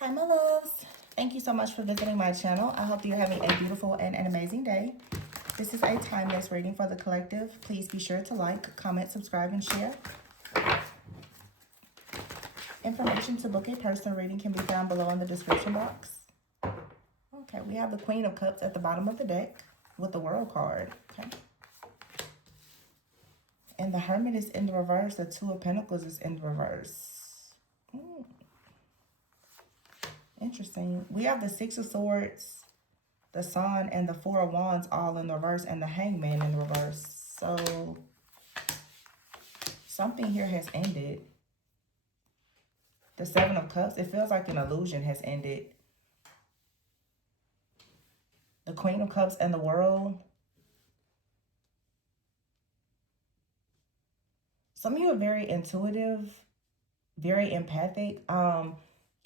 Hi, my loves. Thank you so much for visiting my channel. I hope you're having a beautiful and an amazing day. This is a timeless reading for the collective. Please be sure to like, comment, subscribe, and share. Information to book a personal reading can be found below in the description box. Okay, we have the Queen of Cups at the bottom of the deck with the World card. Okay. And the Hermit is in the reverse. The Two of Pentacles is in the reverse. Interesting. We have the Six of Swords, the Sun, and the Four of Wands all in the reverse, and the Hangman in the reverse. So something here has ended. The Seven of Cups, it feels like an illusion has ended. The Queen of Cups and the World. Some of you are very intuitive, very empathic.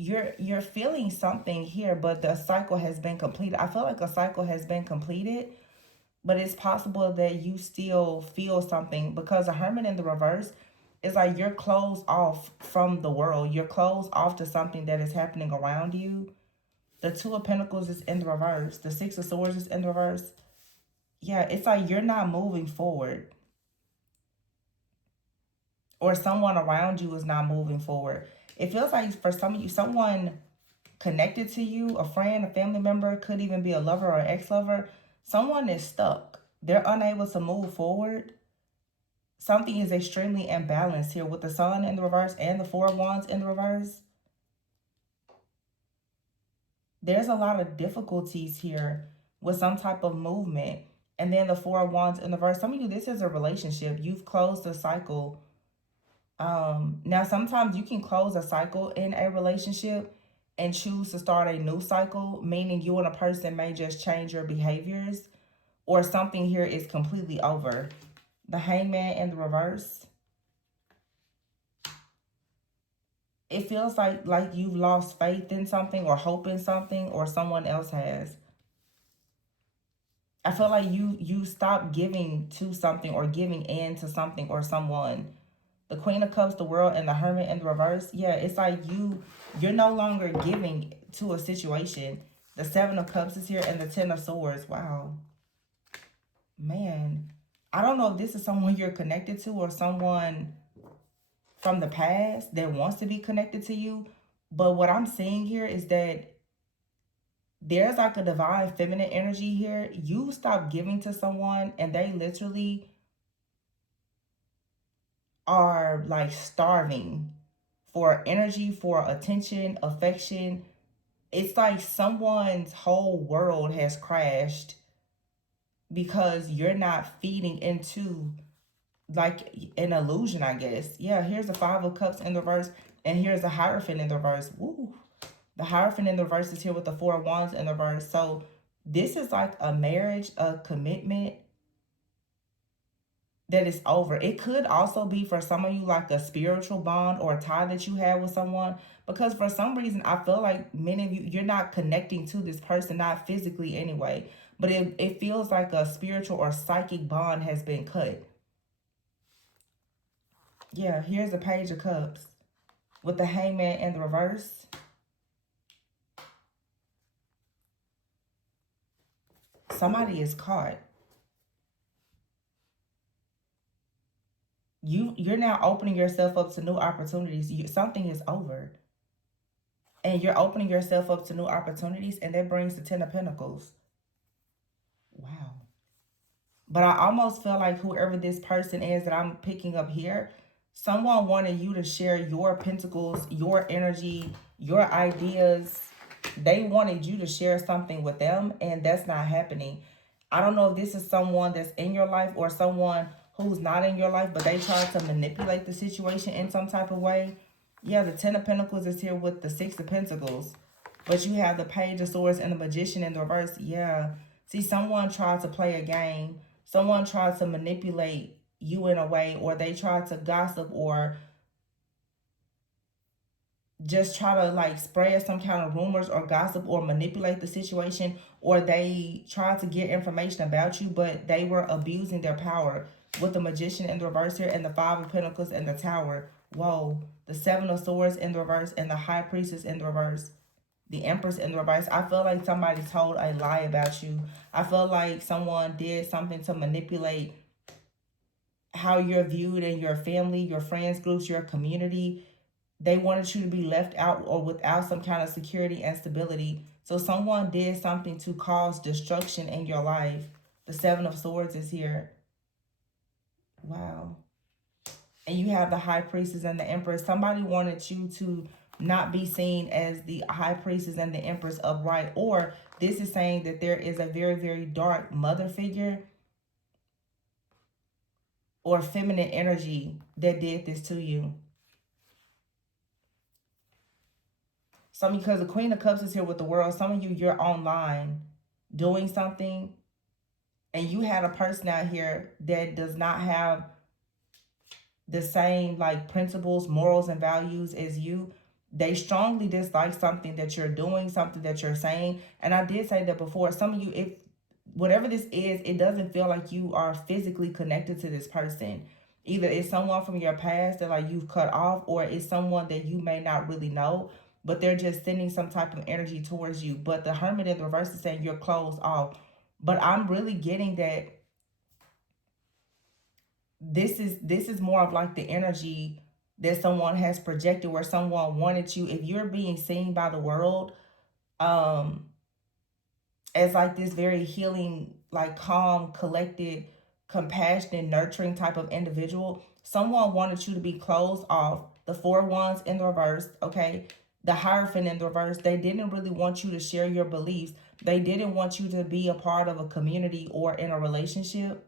You're feeling something here, but the cycle has been completed. I feel like a cycle has been completed, but it's possible that you still feel something because the Hermit in the reverse is like you're closed off from the world. You're closed off to something that is happening around you. The Two of Pentacles is in the reverse. The Six of Swords is in the reverse. Yeah, it's like you're not moving forward. Or someone around you is not moving forward. It feels like for some of you, someone connected to you, a friend, a family member, could even be a lover or ex-lover. Someone is stuck. They're unable to move forward. Something is extremely imbalanced here with the Sun in the reverse and the Four of Wands in the reverse. There's a lot of difficulties here with some type of movement. And then the Four of Wands in the reverse. Some of you, this is a relationship. You've closed the cycle. Now, sometimes you can close a cycle in a relationship and choose to start a new cycle, meaning you and a person may just change your behaviors, or something here is completely over. The Hangman in the reverse. It feels like you've lost faith in something or hope in something, or someone else has. I feel like you stopped giving to something or giving in to something or someone. The Queen of Cups, the World, and the Hermit in the reverse. Yeah, it's like you're no longer giving to a situation. The Seven of Cups is here and the Ten of Swords. Wow. Man, I don't know if this is someone you're connected to or someone from the past that wants to be connected to you. But what I'm seeing here is that there's like a divine feminine energy here. You stop giving to someone and they literally are like starving for energy, for attention, affection. It's like someone's whole world has crashed because you're not feeding into like an illusion, I guess. Yeah, here's the Five of Cups in the reverse, and here's the Hierophant in the reverse. Woo. The Hierophant in the reverse is here with the Four of Wands in the reverse. So this is like a marriage, a commitment that is over. It could also be for some of you like a spiritual bond or a tie that you have with someone, because for some reason I feel like many of you, you're not connecting to this person, not physically anyway, but it feels like a spiritual or psychic bond has been cut. Yeah, here's the Page of Cups with the Hangman in the reverse. Somebody is caught. You're now opening yourself up to new opportunities. Something is over. And you're opening yourself up to new opportunities, and that brings the Ten of Pentacles. Wow. But I almost feel like whoever this person is that I'm picking up here, someone wanted you to share your pentacles, your energy, your ideas. They wanted you to share something with them, and that's not happening. I don't know if this is someone that's in your life or someone who's not in your life, but they try to manipulate the situation in some type of way. Yeah, the Ten of Pentacles is here with the Six of Pentacles. But you have the Page of Swords and the Magician in the reverse. Yeah. See, someone tried to play a game. Someone tried to manipulate you in a way, or they tried to gossip or just try to like spread some kind of rumors or gossip or manipulate the situation, or they tried to get information about you, but they were abusing their power with the Magician in the reverse here and the Five of Pentacles and the Tower. Whoa. The Seven of Swords in the reverse and the High Priestess in the reverse. The Empress in the reverse. I feel like somebody told a lie about you. I feel like someone did something to manipulate how you're viewed in your family, your friends groups, your community. They wanted you to be left out or without some kind of security and stability. So someone did something to cause destruction in your life. The Seven of Swords is here. Wow. And you have the High Priestess and the Empress. Somebody wanted you to not be seen as the High Priestess and the Empress upright. Or this is saying that there is a very, very dark mother figure or feminine energy that did this to you. Some because the Queen of Cups is here with the World. Some of you, you're online doing something and you had a person out here that does not have the same like principles, morals, and values as you. They strongly dislike something that you're doing, something that you're saying. And I did say that before. Some of you, if whatever this is, it doesn't feel like you are physically connected to this person. Either it's someone from your past that like you've cut off, or it's someone that you may not really know, but they're just sending some type of energy towards you. But the Hermit in the reverse is saying you're closed off. But I'm really getting that this is more of like the energy that someone has projected, where someone wanted you, if you're being seen by the world um as like this very healing, like calm, collected, compassionate, nurturing type of individual, someone wanted you to be closed off. The Four Wands in the reverse, okay, the Hierophant in the reverse. They didn't really want you to share your beliefs. They didn't want you to be a part of a community or in a relationship,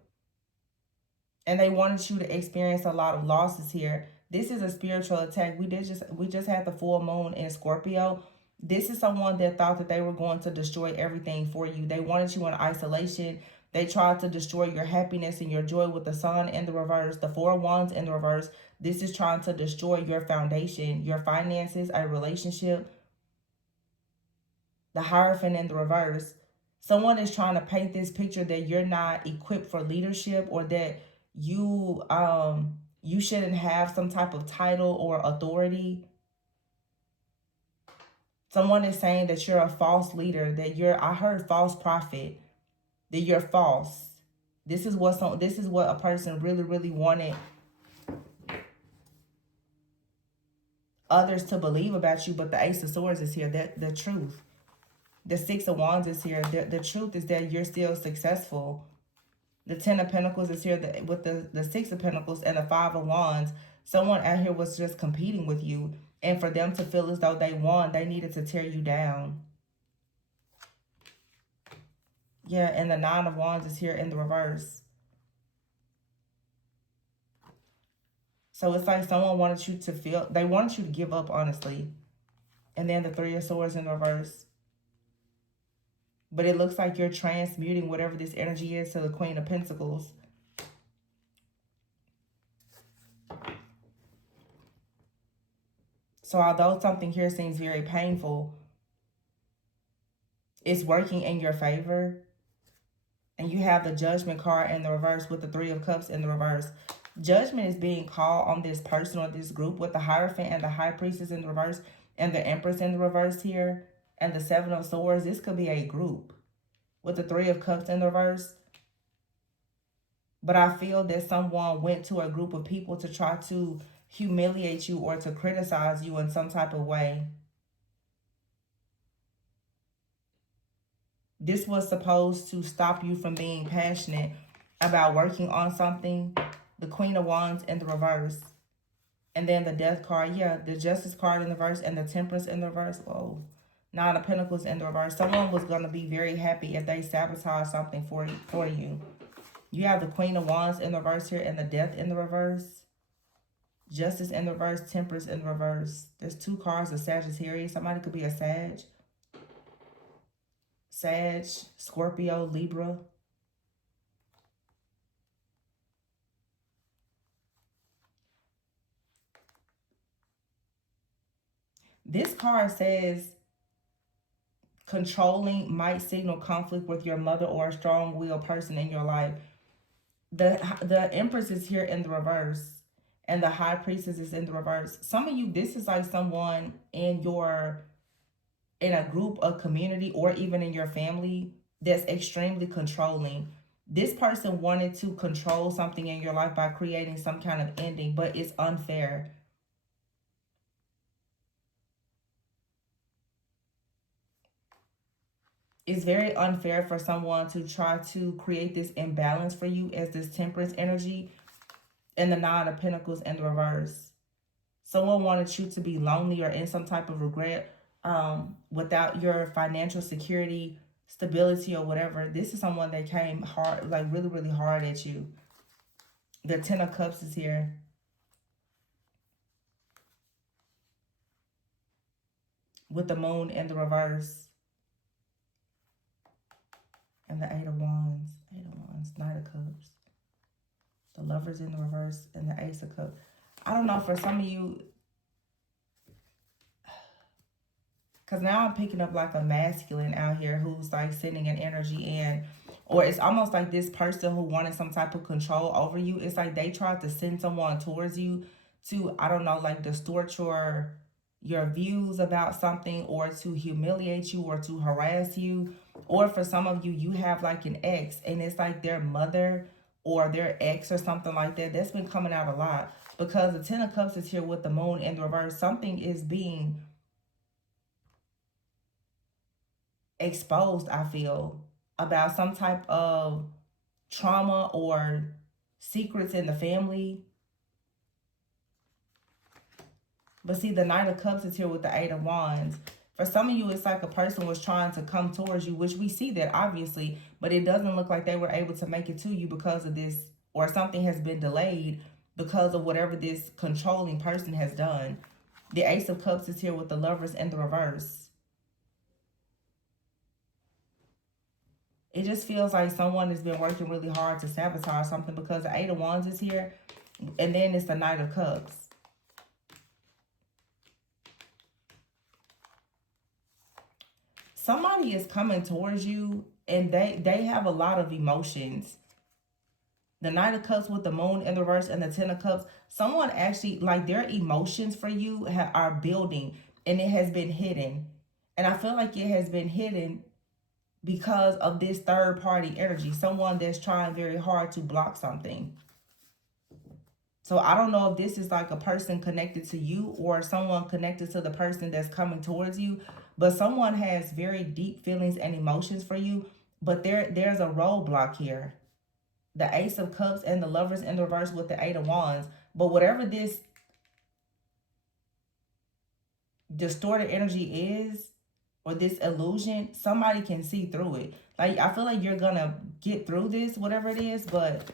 and they wanted you to experience a lot of losses here. This is a spiritual attack. We just had the full moon in Scorpio. This is someone that thought that they were going to destroy everything for you. They wanted you in isolation. They tried to destroy your happiness and your joy with the Sun in the reverse, the Four Wands in the reverse. This is trying to destroy your foundation, your finances, a relationship. The Hierophant in the reverse. Someone is trying to paint this picture that you're not equipped for leadership, or that you shouldn't have some type of title or authority. Someone is saying that you're a false leader, that I heard false prophet, that you're false. This is what a person really, really wanted others to believe about you. But the Ace of Swords is here. That the truth. The Six of Wands is here. The truth is that you're still successful. The Ten of Pentacles is here with the Six of Pentacles and the Five of Wands. Someone out here was just competing with you. And for them to feel as though they won, they needed to tear you down. Yeah, and the Nine of Wands is here in the reverse. So it's like someone wanted you to feel, they wanted you to give up, honestly. And then the Three of Swords in the reverse. But it looks like you're transmuting whatever this energy is to the Queen of Pentacles. So although something here seems very painful, it's working in your favor. And you have the Judgment card in the reverse with the Three of Cups in the reverse. Judgment is being called on this person or this group with the Hierophant and the High Priestess in the reverse and the Empress in the reverse here and the Seven of Swords. This could be a group with the Three of Cups in the reverse. But I feel that someone went to a group of people to try to humiliate you or to criticize you in some type of way. This was supposed to stop you from being passionate about working on something. The Queen of Wands in the reverse. And then the Death card. Yeah, the Justice card in the reverse and the Temperance in the reverse. Whoa. Nine of Pentacles in the reverse. Someone was going to be very happy if they sabotage something for you. You have the Queen of Wands in the reverse here and the Death in the reverse. Justice in the reverse, Temperance in the reverse. There's two cards of Sagittarius. Somebody could be a Sag. Sag, Scorpio, Libra. This card says controlling might signal conflict with your mother or a strong-willed person in your life. The Empress is here in the reverse. And the High Priestess is in the reverse. Some of you, this is like someone in your in a group, a community, or even in your family that's extremely controlling. This person wanted to control something in your life by creating some kind of ending, but it's unfair. It's very unfair for someone to try to create this imbalance for you as this temperance energy and the nine of pentacles in the reverse. Someone wanted you to be lonely or in some type of regret, without your financial security, stability, or whatever. This is someone that came hard, like really, really hard at you. The Ten of Cups is here. With the moon in the reverse. And the Eight of Wands. Eight of Wands. Knight of Cups. The Lovers in the reverse. And the Ace of Cups. I don't know, for some of you, because now I'm picking up like a masculine out here who's like sending an energy in. Or it's almost like this person who wanted some type of control over you. It's like they tried to send someone towards you to, I don't know, like distort your views about something, or to humiliate you, or to harass you. Or for some of you, you have like an ex and it's like their mother or their ex or something like that. That's been coming out a lot because the Ten of Cups is here with the moon in the reverse. Something is being exposed, I feel, about some type of trauma or secrets in the family. But see, the Knight of Cups is here with the Eight of Wands. For some of you, it's like a person was trying to come towards you, which we see that obviously, but it doesn't look like they were able to make it to you because of this, or something has been delayed because of whatever this controlling person has done. The Ace of Cups is here with the Lovers in the reverse. It just feels like someone has been working really hard to sabotage something because the Eight of Wands is here, and then it's the Knight of Cups. Somebody is coming towards you and they have a lot of emotions. The Knight of Cups with the moon in the reverse and the Ten of Cups. Someone actually, like, their emotions for you are building, and it has been hidden. And I feel like it has been hidden because of this third party energy. Someone that's trying very hard to block something. So I don't know if this is like a person connected to you or someone connected to the person that's coming towards you. But someone has very deep feelings and emotions for you. But there's a roadblock here. The Ace of Cups and the Lovers in the reverse with the Eight of Wands. But whatever this distorted energy is, or this illusion, somebody can see through it. Like, I feel like you're gonna get through this, whatever it is, but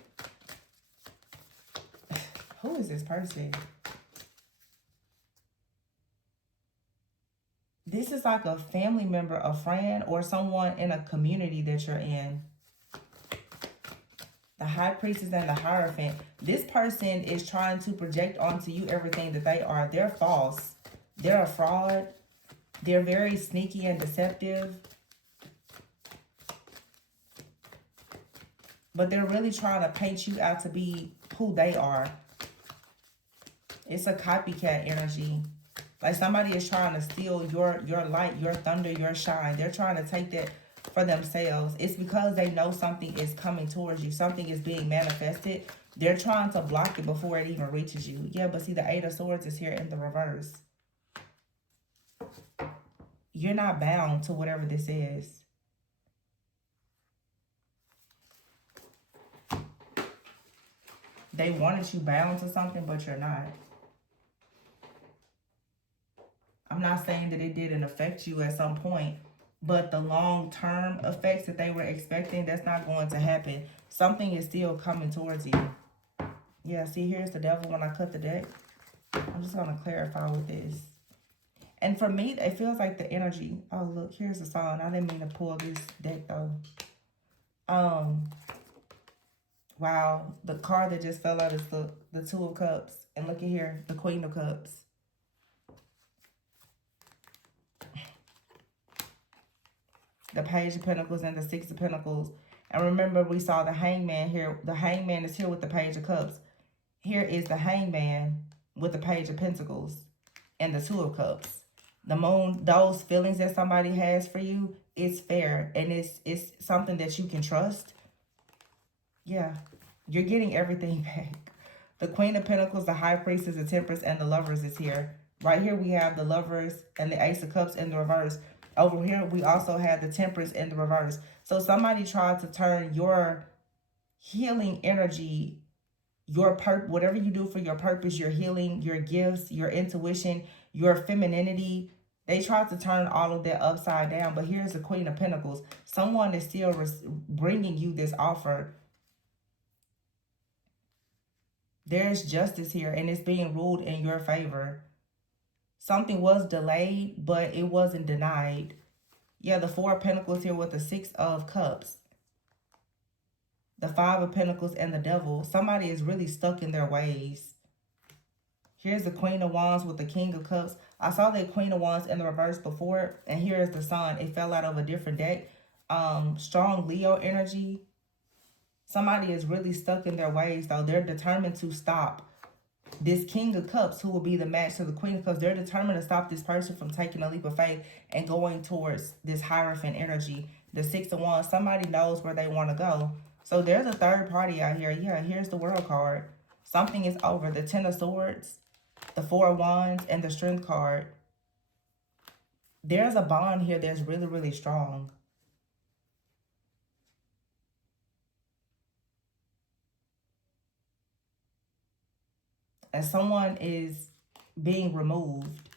who is this person? This is like a family member, a friend, or someone in a community that you're in. The High Priestess and the Hierophant. This person is trying to project onto you everything that they are. They're false. They're a fraud. They're very sneaky and deceptive. But they're really trying to paint you out to be who they are. It's a copycat energy. Like somebody is trying to steal your light, your thunder, your shine. They're trying to take that for themselves. It's because they know something is coming towards you. Something is being manifested. They're trying to block it before it even reaches you. Yeah, but see, the Eight of Swords is here in the reverse. You're not bound to whatever this is. They wanted you bound to something, but you're not. I'm not saying that it didn't affect you at some point, but the long-term effects that they were expecting, that's not going to happen. Something is still coming towards you. Yeah, see, here's the Devil when I cut the deck. I'm just going to clarify with this. And for me, it feels like the energy. Oh, look, here's the song. I didn't mean to pull this deck, though. Wow, the card that just fell out is the Two of Cups. And look at here, the Queen of Cups. The Page of Pentacles and the Six of Pentacles. And remember, we saw the Hangman here. The Hangman is here with the Page of Cups. Here is the Hangman with the Page of Pentacles and the Two of Cups. The moon, those feelings that somebody has for you, it's fair and it's something that you can trust. Yeah, you're getting everything back. The Queen of Pentacles, the High Priestess, the Temperance, and the Lovers is here. Right here we have the Lovers and the Ace of Cups in the reverse. Over here we also have the Temperance in the reverse. So somebody tried to turn your healing energy, whatever you do for your purpose, your healing, your gifts, your intuition, your femininity, they tried to turn all of that upside down. But here's the Queen of Pentacles. Someone is still bringing you this offer. There's justice here, and it's being ruled in your favor. Something was delayed, but it wasn't denied. Yeah, the Four of Pentacles here with the Six of Cups, the Five of Pentacles, and the Devil. Somebody is really stuck in their ways. Here's the Queen of Wands with the King of Cups. I saw the Queen of Wands in the reverse before, and here is the Sun. It fell out of a different deck. Strong Leo energy. Somebody is really stuck in their ways, though. They're determined to stop this King of Cups, who will be the match to the Queen of Cups. They're determined to stop this person from taking a leap of faith and going towards this Hierophant energy. The Six of Wands, somebody knows where they want to go. So there's a third party out here. Yeah, here's the World card. Something is over. The Ten of Swords, the Four of Wands, and the Strength card. There's a bond here that's really, really strong. And someone is being removed.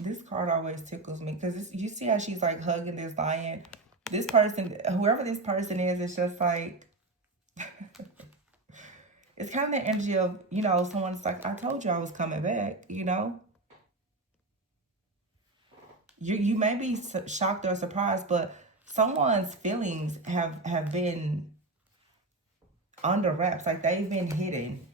This card always tickles me because you see how she's like hugging this lion. This person, whoever this person is, it's just like, it's kind of the energy of, you know, someone's like, I told you I was coming back, you know. You may be shocked or surprised, but someone's feelings have been under wraps, like they've been hidden.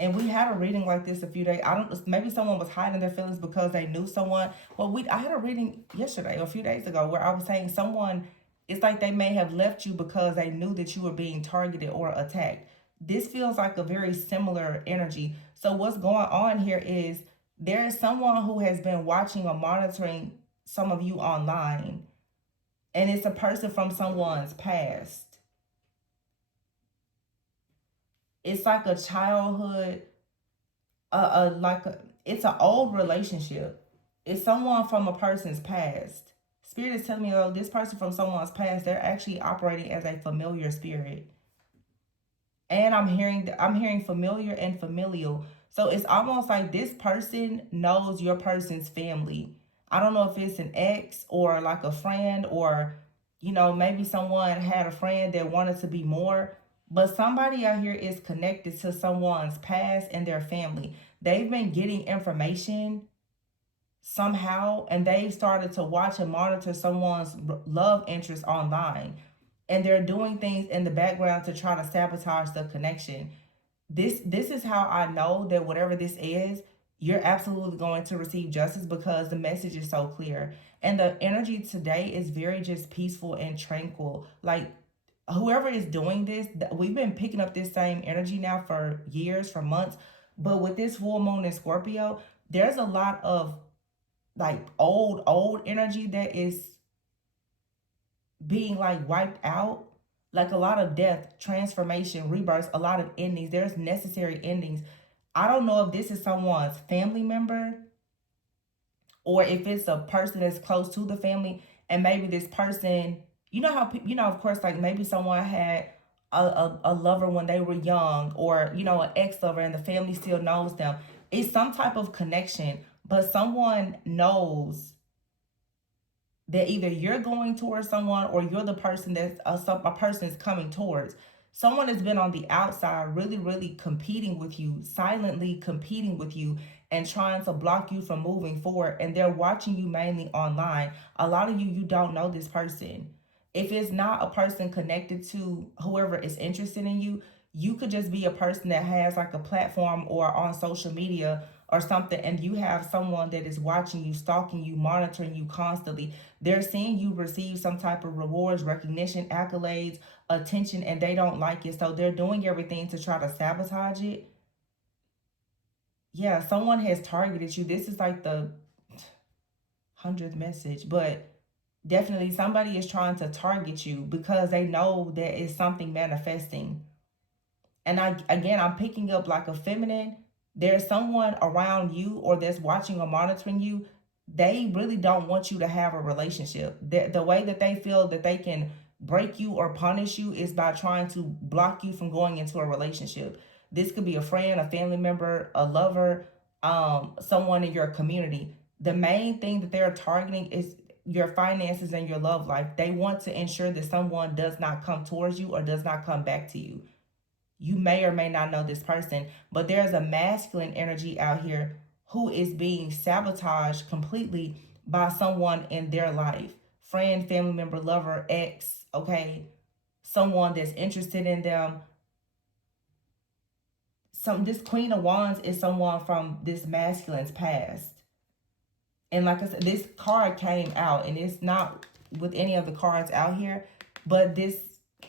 And we had a reading like this a few days. I don't. Maybe someone was hiding their feelings because they knew someone. Well, I had a reading yesterday, or a few days ago, where I was saying someone. It's like they may have left you because they knew that you were being targeted or attacked. This feels like a very similar energy. So what's going on here is there is someone who has been watching or monitoring some of you online, and it's a person from someone's past. It's like a childhood, it's an old relationship. It's someone from a person's past. Spirit is telling me, oh, this person from someone's past, they're actually operating as a familiar spirit. And I'm hearing familiar and familial. So it's almost like this person knows your person's family. I don't know if it's an ex or like a friend, or you know, maybe someone had a friend that wanted to be more, but somebody out here is connected to someone's past and their family. They've been getting information somehow, and they've started to watch and monitor someone's love interest online, and they're doing things in the background to try to sabotage the connection. This is how I know that whatever this is, you're absolutely going to receive justice, because the message is so clear. And the energy today is very just peaceful and tranquil. Like, whoever is doing this, we've been picking up this same energy now for years, for months. But with this full moon in Scorpio, there's a lot of like old energy that is being like wiped out. Like a lot of death, transformation, rebirth, a lot of endings. There's necessary endings. I don't know if this is someone's family member, or if it's a person that's close to the family, and maybe this person, you know how, you know, of course, like maybe someone had a lover when they were young, or you know, an ex-lover, and the family still knows them. It's some type of connection, but someone knows that either you're going towards someone, or you're the person that a person is coming towards. Someone has been on the outside really, really competing with you, silently competing with you, and trying to block you from moving forward. And they're watching you mainly online. A lot of you don't know this person. If it's not a person connected to whoever is interested in you, you could just be a person that has like a platform or on social media or something, and you have someone that is watching you, stalking you, monitoring you constantly. They're seeing you receive some type of rewards, recognition, accolades, attention, and they don't like it. So they're doing everything to try to sabotage it. Yeah, someone has targeted you. This is like the 100th message, but definitely somebody is trying to target you because they know there is something manifesting. And I'm picking up like a feminine. There's someone around you or that's watching or monitoring you. They really don't want you to have a relationship. The way that they feel that they can break you or punish you is by trying to block you from going into a relationship. This could be a friend, a family member, a lover, someone in your community. The main thing that they're targeting is your finances and your love life. They want to ensure that someone does not come towards you or does not come back to you. You may or may not know this person, but there's a masculine energy out here who is being sabotaged completely by someone in their life. Friend, family member, lover, ex, okay? Someone that's interested in them. This Queen of Wands is someone from this masculine's past. And like I said, this card came out, and it's not with any of the cards out here, but this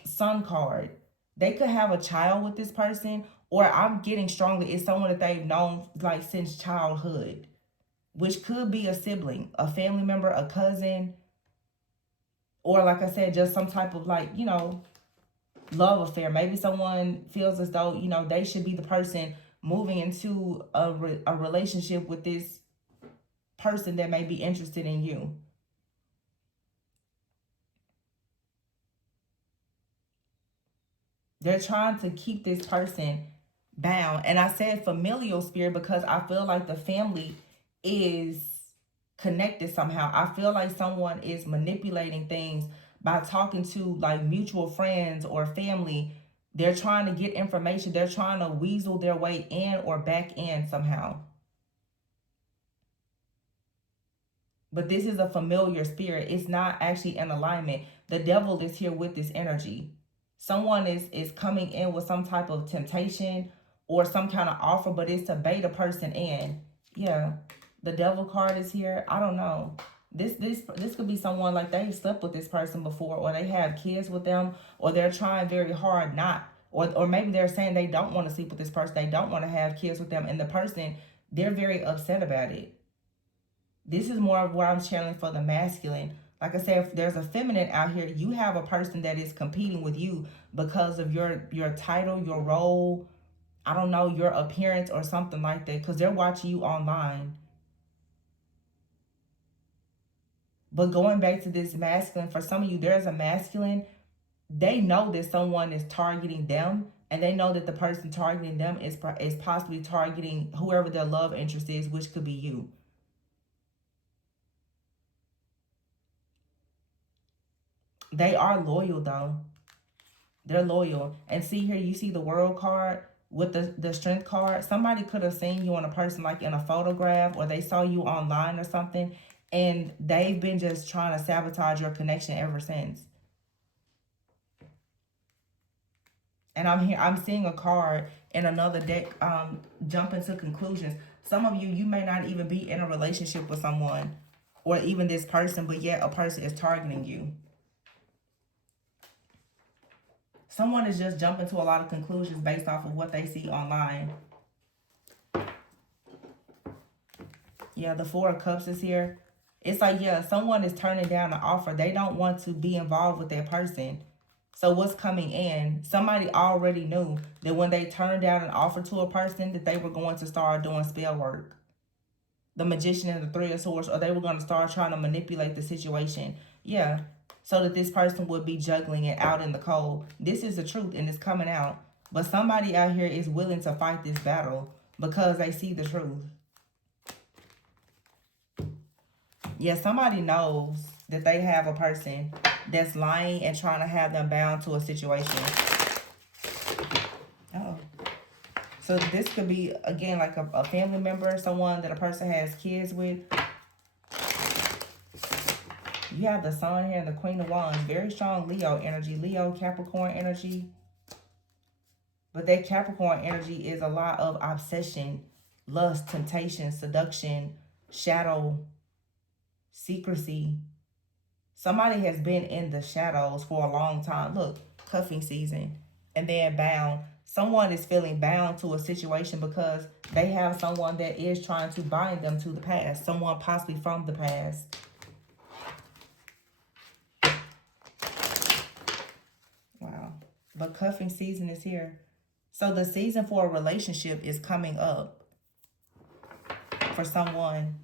Sun card, they could have a child with this person, or I'm getting strongly, it's someone that they've known like since childhood, which could be a sibling, a family member, a cousin, or like I said, just some type of like, love affair. Maybe someone feels as though, they should be the person moving into a relationship with this person that may be interested in you. They're trying to keep this person bound. And I said familial spirit because I feel like the family is connected somehow. I feel like someone is manipulating things by talking to like mutual friends or family. They're trying to get information. They're trying to weasel their way in or back in somehow. But this is a familiar spirit. It's not actually in alignment. The devil is here with this energy. Someone is coming in with some type of temptation or some kind of offer, but it's to bait a person in. Yeah, the devil card is here. I don't know. This could be someone like they slept with this person before, or they have kids with them, or they're trying very hard not, or maybe they're saying they don't want to sleep with this person, they don't want to have kids with them, and the person, they're very upset about it. This is more of what I'm channeling for the masculine. Like I said, if there's a feminine out here, you have a person that is competing with you because of your title, your role, I don't know, your appearance or something like that, because they're watching you online. But going back to this masculine, for some of you, there's a masculine, they know that someone is targeting them, and they know that the person targeting them is possibly targeting whoever their love interest is, which could be you. They are loyal though. They're loyal. And see here, you see the world card with the strength card. Somebody could have seen you on a person like in a photograph, or they saw you online or something, and they've been just trying to sabotage your connection ever since. And I'm seeing a card in another deck, jump into conclusions. Some of you, you may not even be in a relationship with someone or even this person, but yet a person is targeting you. Someone is just jumping to a lot of conclusions based off of what they see online. Yeah, the Four of Cups is here. It's like, yeah, someone is turning down an offer. They don't want to be involved with that person. So what's coming in? Somebody already knew that when they turned down an offer to a person that they were going to start doing spell work. The Magician and the Three of Swords, or they were going to start trying to manipulate the situation. Yeah, so that this person would be juggling it out in the cold. This is the truth, and it's coming out. But somebody out here is willing to fight this battle because they see the truth. Yeah, somebody knows that they have a person that's lying and trying to have them bound to a situation. Oh. So this could be, again, like a family member, someone that a person has kids with. You have the Sun here and the Queen of Wands. Very strong Leo energy. Leo, Capricorn energy. But that Capricorn energy is a lot of obsession, lust, temptation, seduction, shadow, secrecy. Somebody has been in the shadows for a long time. Look, cuffing season. And then bound. Someone is feeling bound to a situation because they have someone that is trying to bind them to the past, someone possibly from the past. Wow. But cuffing season is here. So the season for a relationship is coming up for someone.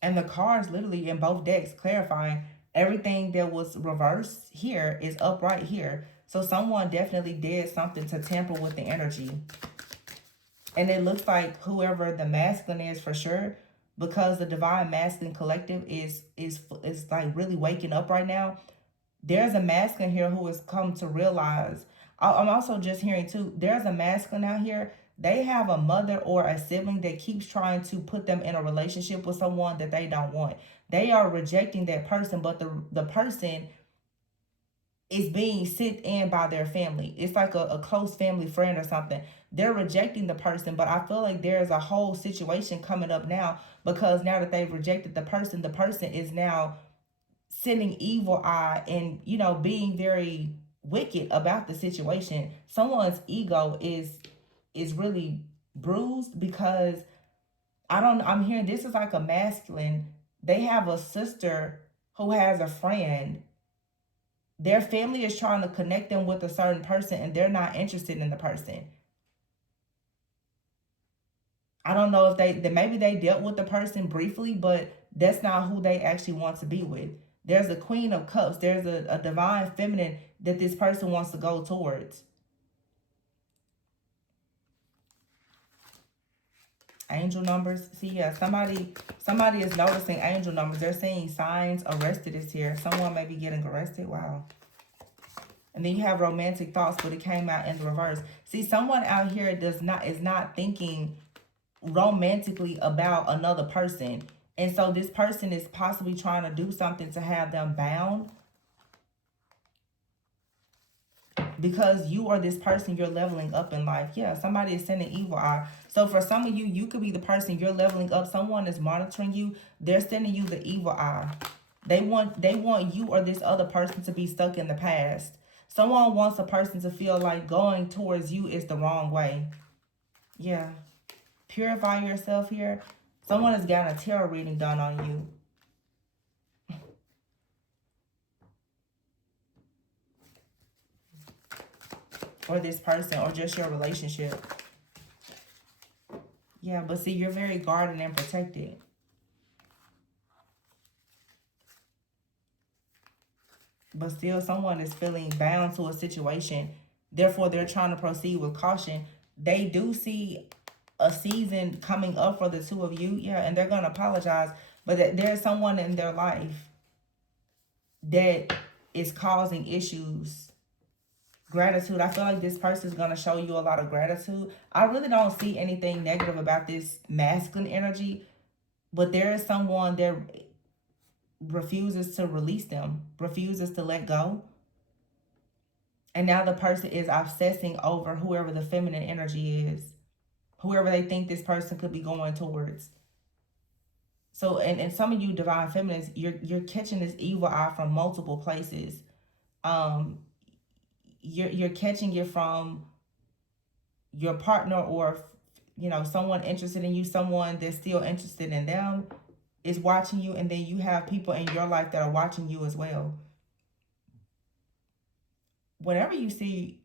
And the cards literally in both decks clarifying everything that was reversed here is upright here. So someone definitely did something to tamper with the energy. And it looks like whoever the masculine is for sure, because the divine masculine collective is like really waking up right now. There's a masculine here who has come to realize. I'm also just hearing too, there's a masculine out here. They have a mother or a sibling that keeps trying to put them in a relationship with someone that they don't want. They are rejecting that person, but the person is being sent in by their family. It's like a close family friend or something. They're rejecting the person, but I feel like there's a whole situation coming up now, because now that they've rejected the person is now sending evil eye and, you know, being very wicked about the situation. Someone's ego is really bruised because I'm hearing this is like a masculine. They have a sister who has a friend. Their family is trying to connect them with a certain person and they're not interested in the person. I don't know if maybe they dealt with the person briefly, but that's not who they actually want to be with. There's a Queen of Cups. There's a divine feminine that this person wants to go towards. Angel numbers. See, yeah, somebody is noticing angel numbers. They're seeing signs. Arrested is here. Someone may be getting arrested. Wow. And then you have romantic thoughts, but it came out in the reverse. See, someone out here is not thinking romantically about another person. And so this person is possibly trying to do something to have them bound. Because you or this person, you're leveling up in life. Yeah, somebody is sending evil eye. So for some of you, you could be the person, you're leveling up. Someone is monitoring you. They're sending you the evil eye. They want you or this other person to be stuck in the past. Someone wants a person to feel like going towards you is the wrong way. Yeah. Purify yourself here. Someone has gotten a tarot reading done on you. Or this person, or just your relationship. Yeah, but see, you're very guarded and protected. But still, someone is feeling bound to a situation. Therefore, they're trying to proceed with caution. They do see a season coming up for the two of you. Yeah, and they're going to apologize. But there's someone in their life that is causing issues. Gratitude. I feel like this person is going to show you a lot of gratitude. I really don't see anything negative about this masculine energy. But there is someone that refuses to release them, refuses to let go. And now the person is obsessing over whoever the feminine energy is, whoever they think this person could be going towards. So, and some of you divine feminines, you're catching this evil eye from multiple places. You're catching it from your partner, or, you know, someone interested in you, someone that's still interested in them is watching you, and then you have people in your life that are watching you as well. Whenever you see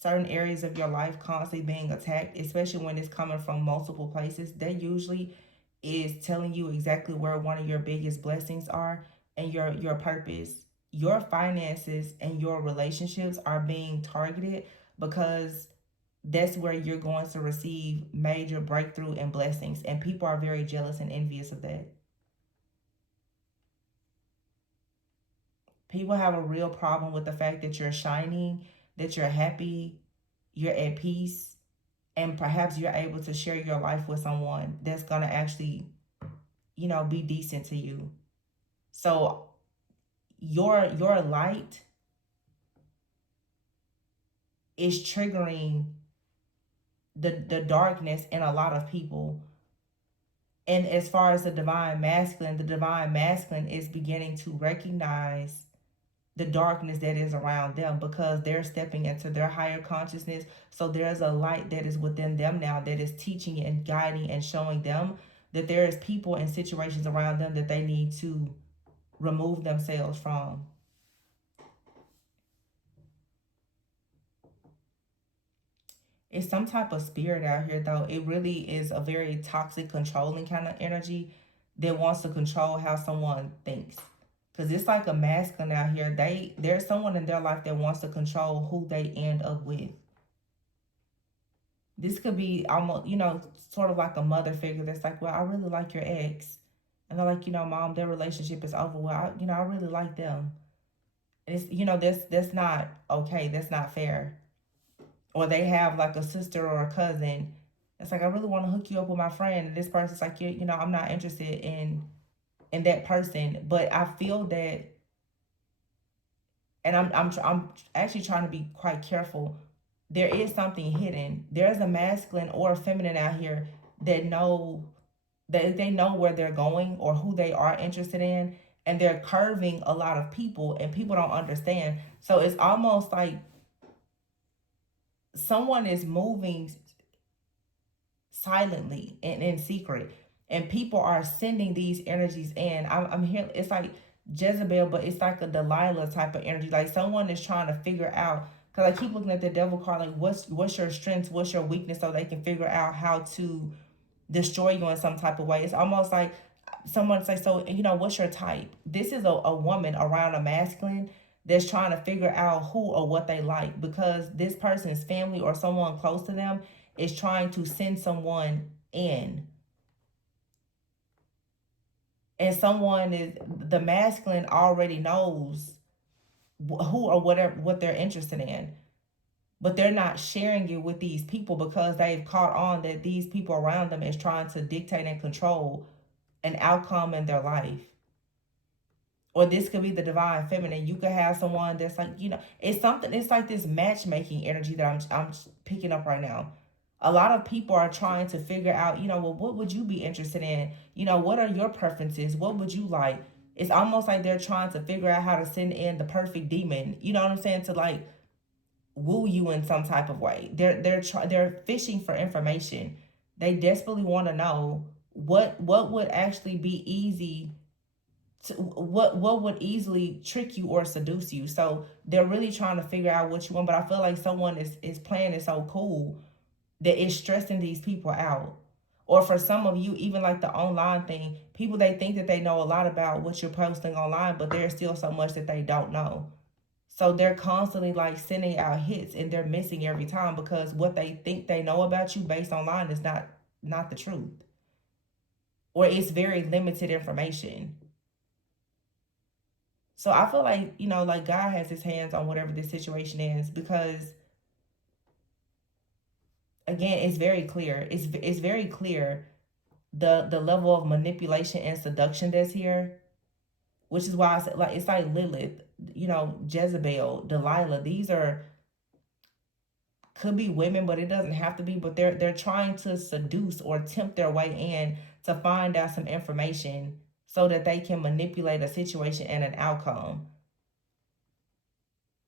certain areas of your life constantly being attacked, especially when it's coming from multiple places, that usually is telling you exactly where one of your biggest blessings are, and your purpose. Your finances and your relationships are being targeted because that's where you're going to receive major breakthrough and blessings, and people are very jealous and envious of that. People have a real problem with the fact that you're shining, that you're happy, you're at peace, and perhaps you're able to share your life with someone that's going to actually, you know, be decent to you. So your light is triggering the darkness in a lot of people. And as far as the divine masculine is beginning to recognize the darkness that is around them, because they're stepping into their higher consciousness. So there's a light that is within them now that is teaching and guiding and showing them that there is people and situations around them that they need to remove themselves from. It's some type of spirit out here, though. It really is a very toxic, controlling kind of energy that wants to control how someone thinks. Because it's like a masculine out here. There's someone in their life that wants to control who they end up with. This could be almost, sort of like a mother figure that's like, well, I really like your ex. And they're like, Mom, their relationship is over. Well, I really like them. And it's, that's not okay. That's not fair. Or they have like a sister or a cousin. It's like, I really want to hook you up with my friend. And this person's like, I'm not interested in that person. But I feel that, and I'm actually trying to be quite careful. There is something hidden. There's a masculine or a feminine out here that they know where they're going or who they are interested in, and they're curving a lot of people, and people don't understand. So it's almost like someone is moving silently and in secret, and people are sending these energies in. I'm here. It's like Jezebel, but it's like a Delilah type of energy. Like someone is trying to figure out. Because I keep looking at the devil card, like what's your strengths, what's your weakness, so they can figure out how to destroy you in some type of way. It's almost like someone say, so what's your type? This is a woman around a masculine that's trying to figure out who or what they like, because this person's family or someone close to them is trying to send someone in. And the masculine already knows who or whatever what they're interested in, but they're not sharing it with these people because they've caught on that these people around them is trying to dictate and control an outcome in their life. Or this could be the divine feminine. You could have someone that's like, it's like this matchmaking energy that I'm picking up right now. A lot of people are trying to figure out, well, what would you be interested in? What are your preferences? What would you like? It's almost like they're trying to figure out how to send in the perfect demon. You know what I'm saying? To like woo you in some type of way. They're fishing for information. They desperately want to know what would actually be easy what would easily trick you or seduce you. So they're really trying to figure out what you want. But I feel like someone is playing it so cool that it's stressing these people out. Or for some of you, even like the online thing, people, they think that they know a lot about what you're posting online, but there's still so much that they don't know. So they're constantly like sending out hits, and they're missing every time because what they think they know about you based online is not the truth. Or it's very limited information. So I feel like, like God has his hands on whatever this situation is, because again, it's very clear. It's very clear the level of manipulation and seduction that's here, which is why I said, like, it's like Lilith, Jezebel, Delilah. These could be women, but it doesn't have to be. But they're trying to seduce or tempt their way in to find out some information so that they can manipulate a situation and an outcome.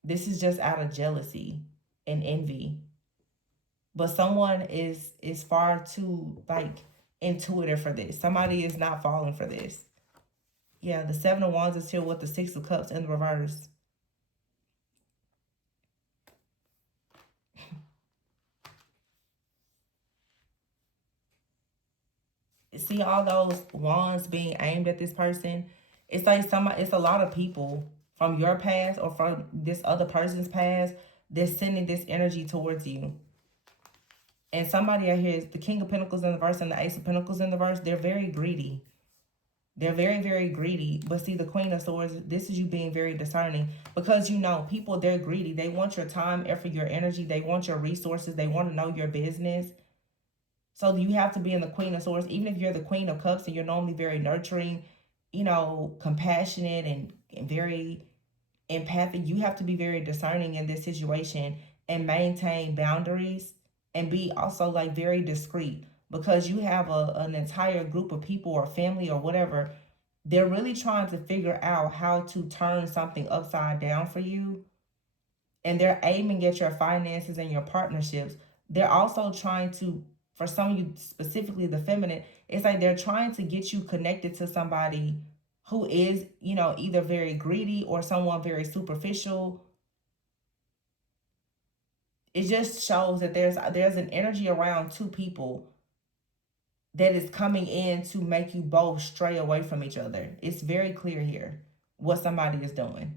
This is just out of jealousy and envy. But someone is far too like intuitive for this. Somebody is not falling for this. Yeah, the Seven of Wands is here with the Six of Cups in the reverse. See all those wands being aimed at this person? It's like it's a lot of people from your past or from this other person's past that's sending this energy towards you. And somebody out here is the King of Pentacles in the verse and the Ace of Pentacles in the verse. They're very greedy. They're very, very greedy. But see, the Queen of Swords, this is you being very discerning. Because people, they're greedy. They want your time, effort, your energy. They want your resources. They want to know your business. So you have to be in the Queen of Swords. Even if you're the Queen of Cups and you're normally very nurturing, compassionate and very empathic, you have to be very discerning in this situation and maintain boundaries and be also like very discreet, because you have an entire group of people or family or whatever They're really trying to figure out how to turn something upside down for you, and they're aiming at your finances and your partnerships. They're also trying to, for some of you, specifically the feminine, it's like they're trying to get you connected to somebody who is, either very greedy or someone very superficial. It just shows that there's an energy around two people that is coming in to make you both stray away from each other. It's very clear here what somebody is doing,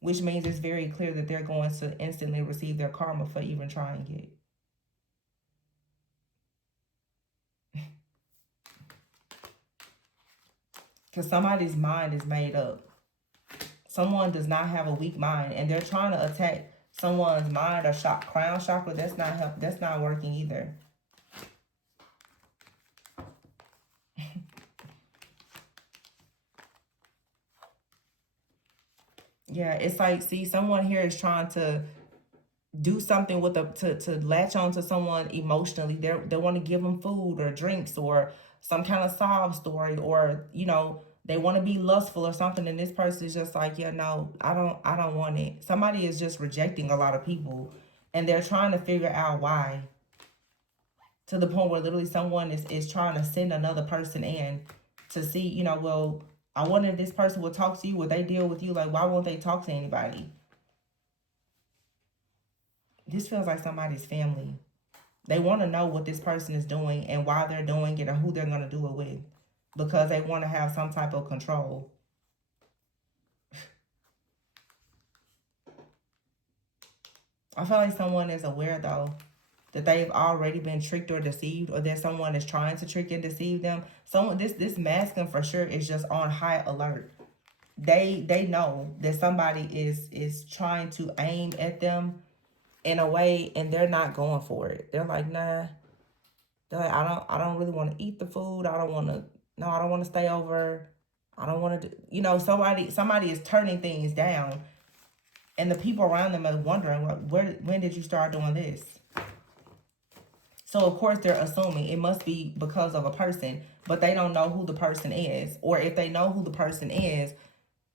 which means it's very clear that they're going to instantly receive their karma for even trying it. Because somebody's mind is made up. Someone does not have a weak mind, and they're trying to attack someone's mind or crown chakra. That's not working either. Yeah, it's like, see, someone here is trying to do something with to latch on to someone emotionally. They want to give them food or drinks or some kind of sob story, or they want to be lustful or something, and this person is just like, yeah, no, I don't want it. Somebody is just rejecting a lot of people, and they're trying to figure out why, to the point where literally someone is trying to send another person in to see, well, I wonder if this person will talk to you, will they deal with you, like, why won't they talk to anybody? This feels like somebody's family. They want to know what this person is doing and why they're doing it, or who they're going to do it with, because they want to have some type of control. I feel like someone is aware, though, that they've already been tricked or deceived, or that someone is trying to trick and deceive them. This masculine for sure is just on high alert. They know that somebody is trying to aim at them in a way, and they're not going for it. They're like, nah. They're like, I don't really want to eat the food. I don't want to stay over. I don't want to somebody is turning things down, and the people around them are wondering, when did you start doing this? So of course they're assuming it must be because of a person, but they don't know who the person is. Or if they know who the person is,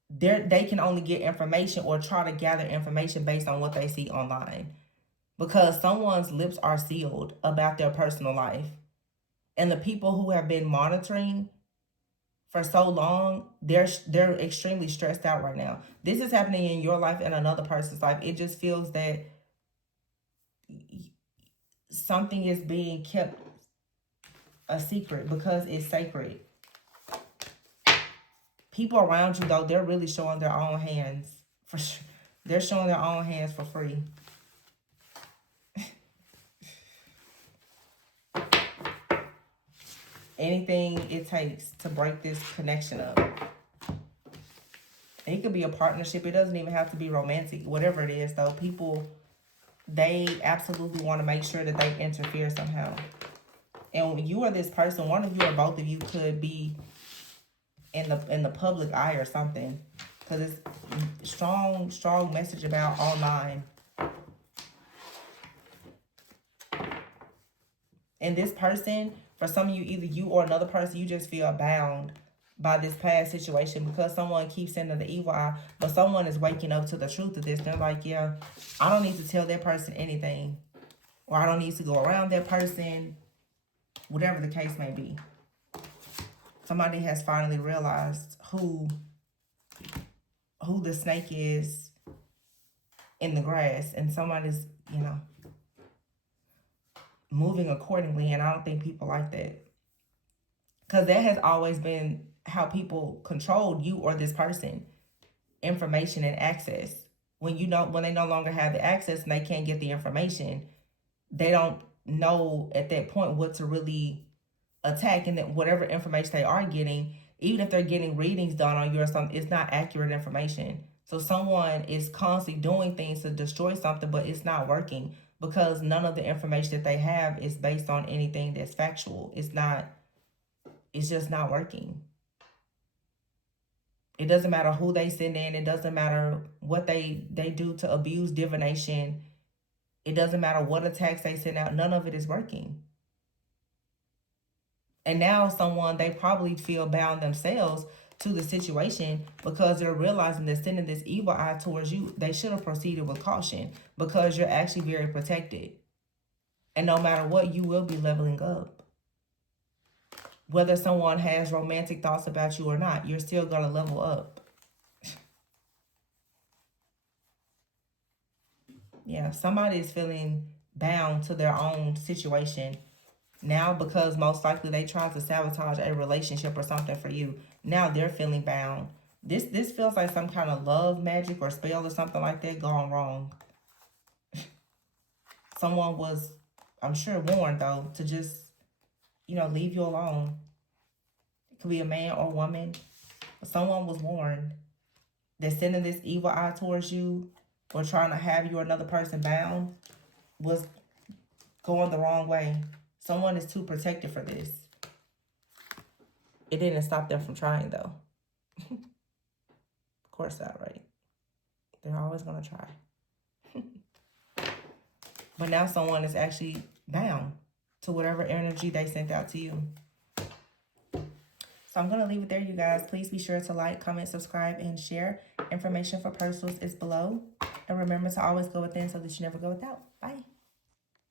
they can only get information or try to gather information based on what they see online. Because someone's lips are sealed about their personal life. And the people who have been monitoring for so long, they're extremely stressed out right now. This is happening in your life and another person's life. It just feels that something is being kept a secret because it's sacred. People around you, though, they're really showing their own hands. For sure. They're showing their own hands for free. Anything it takes to break this connection up. It could be a partnership. It doesn't even have to be romantic. Whatever it is, though, people, they absolutely want to make sure that they interfere somehow. And when you are this person, one of you or both of you could be in the public eye or something, because it's strong message about online. And this person, for some of you, either you or another person, you just feel bound by this past situation because someone keeps sending the evil eye, but someone is waking up to the truth of this. They're like, yeah, I don't need to tell that person anything, or I don't need to go around that person, whatever the case may be. Somebody has finally realized who the snake is in the grass, and somebody's, moving accordingly. And I don't think people like that, because that has always been how people controlled you or this person: information and access. When they no longer have the access and they can't get the information, they don't know at that point what to really attack. And that whatever information they are getting, even if they're getting readings done on you or something, it's not accurate information. So someone is constantly doing things to destroy something, but it's not working because none of the information that they have is based on anything that's factual. It's just not working. It doesn't matter who they send in. It doesn't matter what they do to abuse divination. It doesn't matter what attacks they send out. None of it is working. And now someone, they probably feel bound themselves to the situation because they're realizing that sending this evil eye towards you, they should have proceeded with caution because you're actually very protected. And no matter what, you will be leveling up. Whether someone has romantic thoughts about you or not, you're still going to level up. Yeah, somebody is feeling bound to their own situation now because most likely they tried to sabotage a relationship or something for you. Now they're feeling bound. This feels like some kind of love magic or spell or something like that gone wrong. Someone was, I'm sure, warned though to just, leave you alone. It could be a man or woman. But someone was warned that sending this evil eye towards you or trying to have you or another person bound was going the wrong way. Someone is too protected for this. It didn't stop them from trying though. Of course not, right? They're always going to try. But now someone is actually bound to whatever energy they sent out to you. So I'm going to leave it there, you guys. Please be sure to like, comment, subscribe, and share. Information for personals is below. And remember to always go within so that you never go without. Bye.